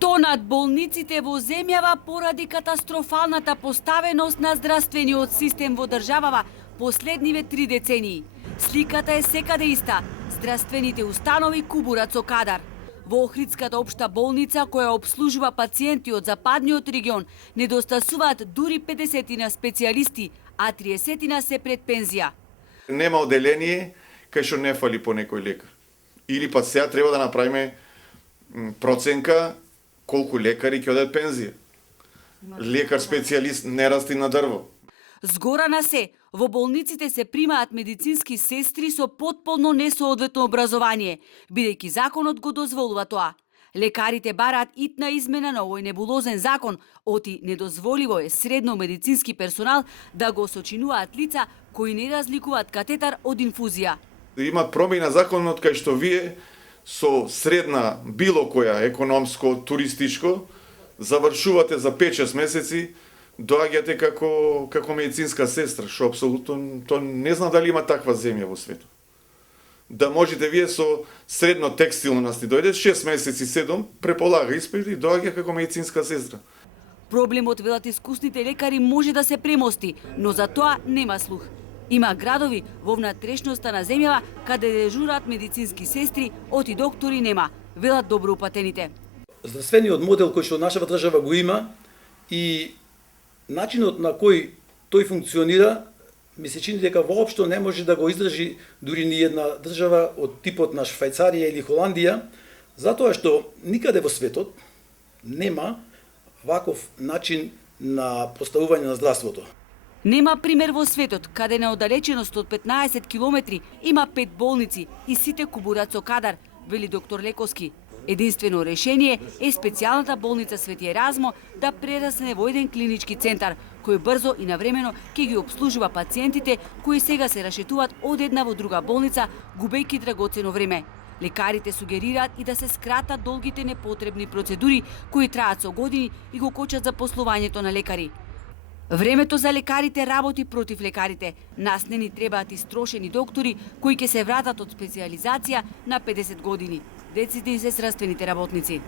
Тонат болниците во земјава поради катастрофалната поставеност на здравствениот систем во државава последниве 3 децении. Сликата е секаде иста. Здравствените установи кубурат со кадар. Во Охридската општа болница, која обслужува пациенти од западниот регион, недостасуваат дури 50 специјалисти, а 30 се пред пензија. Нема оделение кај што не фали по некој лекар. Или па сега треба да направиме проценка колку лекари ќе одат пензија. Лекар специјалист не расти на дрво. Згора на се, во болниците се примаат медицински сестри со потполно несоодветно образование, бидејќи законот го дозволува тоа. Лекарите бараат итна измена на овој небулозен закон, оти недозволиво е средно медицински персонал да го сочинуваат лица кои не разликуваат катетар од инфузија. Има промена законот кај што вие со средна било која економско, туристичко, завршувате за 5-6 месеци, доаѓате како медицинска сестра, што апсолутно то не знам дали има таква земја во светот. Да можете вие со средно текстилно насти дојдете 6 месеци 7, преполага испит и доаѓа како медицинска сестра. Проблемот, велат искусните лекари, може да се премости, но за тоа нема слух. Има градови во внатрешноста на земјава каде дежурат медицински сестри, оти доктори нема, велат доброупатените. Здравствениот модел кој што нашава држава го има и начинот на кој тој функционира, ми се чини дека воопшто не може да го издржи дури ни една држава од типот на Швајцарија или Холандија, затоа што никаде во светот нема ваков начин на поставување на здравството. Нема пример во светот каде на оддалеченост од 15 километри има 5 болници и сите кубурат со кадар, вели доктор Лековски. Единствено решение е специјалната болница Свети Еразмо да прерасне во еден клинички центар, кој брзо и навремено ќе ги обслужува пациентите кои сега се рашетуваат од една во друга болница, губејќи драгоцено време. Лекарите сугерираат и да се скратат долгите непотребни процедури кои траат со години и го кочат за послувањето на лекари. Времето за лекарите работи против лекарите. Нас не ни требаат истрошени доктори кои ќе се вратат од специјализација на 50 години. Деците и се здравствените работници.